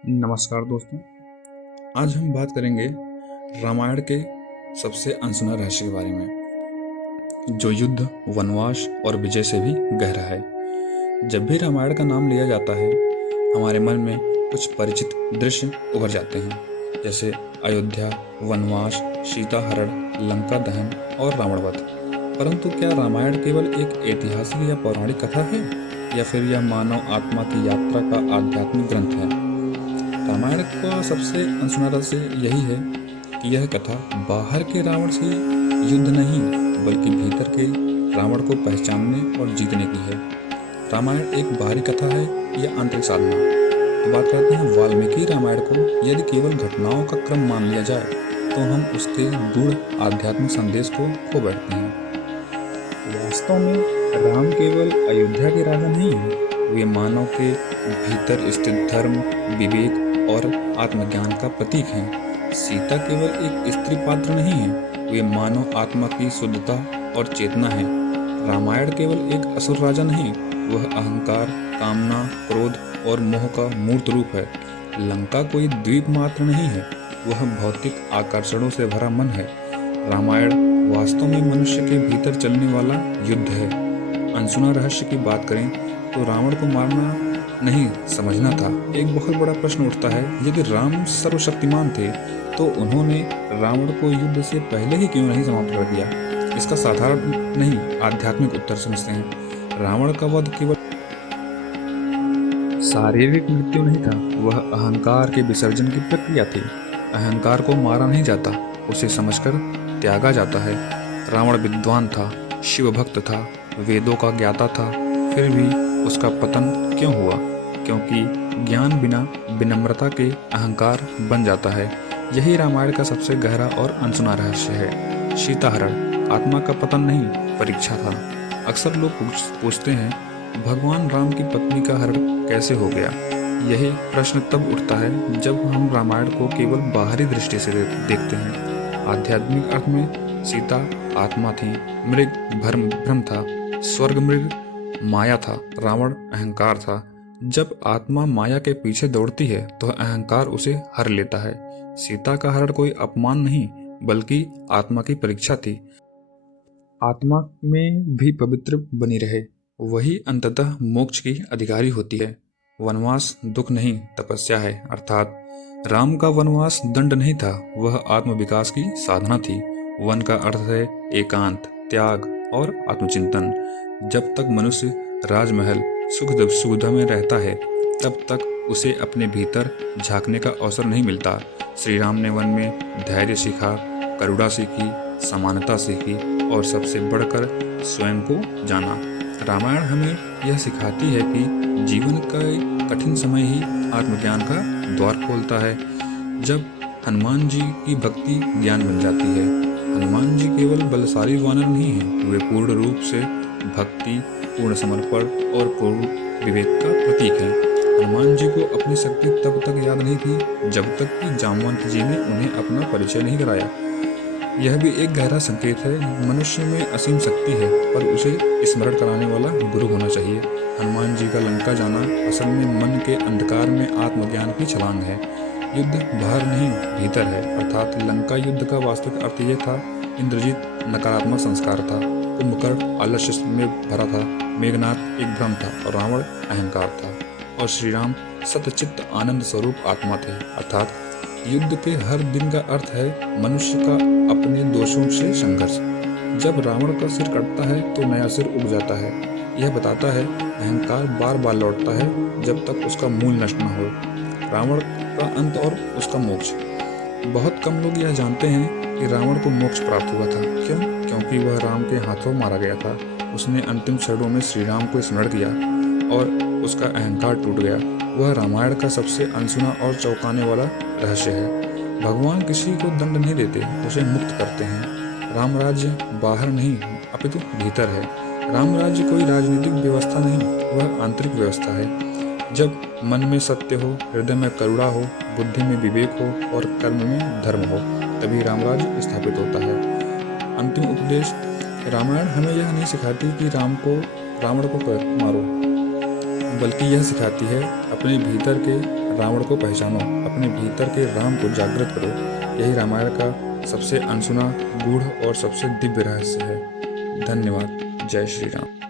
नमस्कार दोस्तों। आज हम बात करेंगे रामायण के सबसे अनसुना रहस्य के बारे में, जो युद्ध, वनवास और विजय से भी गहरा है। जब भी रामायण का नाम लिया जाता है, हमारे मन में कुछ परिचित दृश्य उभर जाते हैं, जैसे अयोध्या, वनवास, सीता हरण, लंका दहन और रावण वध। परंतु क्या रामायण केवल एक ऐतिहासिक या पौराणिक कथा है, या फिर यह मानव आत्मा की यात्रा का आध्यात्मिक ग्रंथ है? रामायण का सबसे अनसुना रहस्य यही है कि यह कथा बाहर के रावण से युद्ध नहीं, बल्कि भीतर के रावण को पहचानने और जीतने की है। रामायण एक बाहरी कथा है या आंतरिक साधना? तो बात करते हैं वाल्मीकि रामायण को। यदि केवल घटनाओं का क्रम मान लिया जाए तो हम उसके गूढ़ आध्यात्मिक संदेश को खो बैठते हैं। वास्तव में राम केवल अयोध्या के राजा नहीं हैं, वे मानव के भीतर स्थित धर्म, विवेक और आत्मज्ञान का प्रतीक हैं। सीता केवल एक स्त्री पात्र नहीं है, वे मानव आत्मा की शुद्धता और चेतना है। रामायण केवल एक असुर राजा नहीं, वह अहंकार, कामना, क्रोध और मोह का मूर्त रूप है। लंका कोई द्वीप मात्र नहीं है, वह भौतिक आकर्षणों से भरा मन है। रामायण वास्तव में मनुष्य के भीतर चलने वाला युद्ध है। अनसुना रहस्य की बात करें तो रावण को मारना नहीं, समझना था। एक बहुत बड़ा प्रश्न उठता है, यदि राम सर्वशक्तिमान थे तो उन्होंने रावण को युद्ध से पहले ही क्यों नहीं समाप्त कर दिया? इसका साधारण नहीं, आध्यात्मिक उत्तर समझते हैं। रावण का वध केवल शारीरिक मृत्यु नहीं था, वह अहंकार के विसर्जन की प्रक्रिया थी। अहंकार को मारा नहीं जाता, उसे समझकर त्यागा जाता है। रावण विद्वान था, शिव भक्त था, वेदों का ज्ञाता था, फिर भी उसका पतन क्यों हुआ? क्योंकि ज्ञान बिना विनम्रता के अहंकार बन जाता है। यही रामायण का सबसे गहरा और अनसुना रहस्य है। सीता हरण आत्मा का पतन नहीं, परीक्षा था। अक्सर लोग पूछते हैं, भगवान राम की पत्नी का हरण कैसे हो गया? यही प्रश्न तब उठता है जब हम रामायण को केवल बाहरी दृष्टि से देखते हैं। आध्यात्मिक अर्थ में सीता आत्मा थी, मृग भ्रम था, स्वर्ग मृग माया था, रावण अहंकार था। जब आत्मा माया के पीछे दौड़ती है तो अहंकार उसे हर लेता है। सीता का हरण कोई अपमान नहीं, बल्कि आत्मा की परीक्षा थी। आत्मा में भी पवित्र बनी रहे, वही अंततः मोक्ष की अधिकारी होती है। वनवास दुख नहीं, तपस्या है। अर्थात राम का वनवास दंड नहीं था, वह आत्म विकास की साधना थी। वन का अर्थ है एकांत, त्याग और आत्मचिंतन। जब तक मनुष्य राजमहल सुविधा में रहता है, तब तक उसे अपने भीतर झांकने का अवसर नहीं मिलता। श्री राम ने वन में धैर्य सीखा, करुणा सीखी, समानता सीखी और सबसे बढ़कर स्वयं को जाना। रामायण हमें यह सिखाती है कि जीवन का कठिन समय ही आत्मज्ञान का द्वार खोलता है। जब हनुमान जी की भक्ति ज्ञान बन जाती है। हनुमान जी केवल बलशाली वानर नहीं हैं, वे पूर्ण रूप से भक्ति, पूर्ण समर्पण और पूर्ण विवेक का प्रतीक हैं। हनुमान जी को अपनी शक्ति तब तक याद नहीं थी जब तक कि जामवंत जी ने उन्हें अपना परिचय नहीं कराया। यह भी एक गहरा संकेत है, मनुष्य में असीम शक्ति है, पर उसे स्मरण कराने वाला गुरु होना चाहिए। हनुमान जी का लंका जाना असल में मन के अंधकार में आत्मज्ञान की छलांग है। युद्ध बाहर नहीं, भीतर है। अर्थात लंका युद्ध का वास्तविक अर्थ यह था, इंद्रजीत नकारात्मक संस्कार था, कुंभकर्ण आलस्य में भरा था, मेघनाथ एक भ्रम था और रावण अहंकार था, और श्री राम सतचित्त आनंद स्वरूप आत्मा थे। अर्थात युद्ध के हर दिन का अर्थ है मनुष्य का अपने दोषों से संघर्ष। जब रावण का सिर कटता है तो नया सिर उग जाता है। यह बताता है अहंकार बार बार लौटता है जब तक उसका मूल नष्ट न हो। रावण का अंत और उसका मोक्ष। बहुत कम लोग यह जानते हैं कि रावण को मोक्ष प्राप्त हुआ था। क्यों? क्योंकि वह राम के हाथों मारा गया था। उसने अंतिम क्षणों में श्री राम को स्मरण किया और उसका अहंकार टूट गया। वह रामायण का सबसे अनसुना और चौंकाने वाला रहस्य है। भगवान किसी को दंड नहीं देते, उसे मुक्त करते हैं। राम राज्य बाहर नहीं, अपितु भीतर है। राम राज्य कोई राजनीतिक व्यवस्था नहीं, वह आंतरिक व्यवस्था है। जब मन में सत्य हो, हृदय में करुणा हो, बुद्धि में विवेक हो और कर्म में धर्म हो, तभी रामराज्य स्थापित होता है। अंतिम उपदेश। रामायण हमें यह नहीं सिखाती कि रावण को मारो, बल्कि यह सिखाती है अपने भीतर के रावण को पहचानो, अपने भीतर के राम को जागृत करो। यही रामायण का सबसे अनसुना, गूढ़ और सबसे दिव्य रहस्य है। धन्यवाद। जय श्री राम।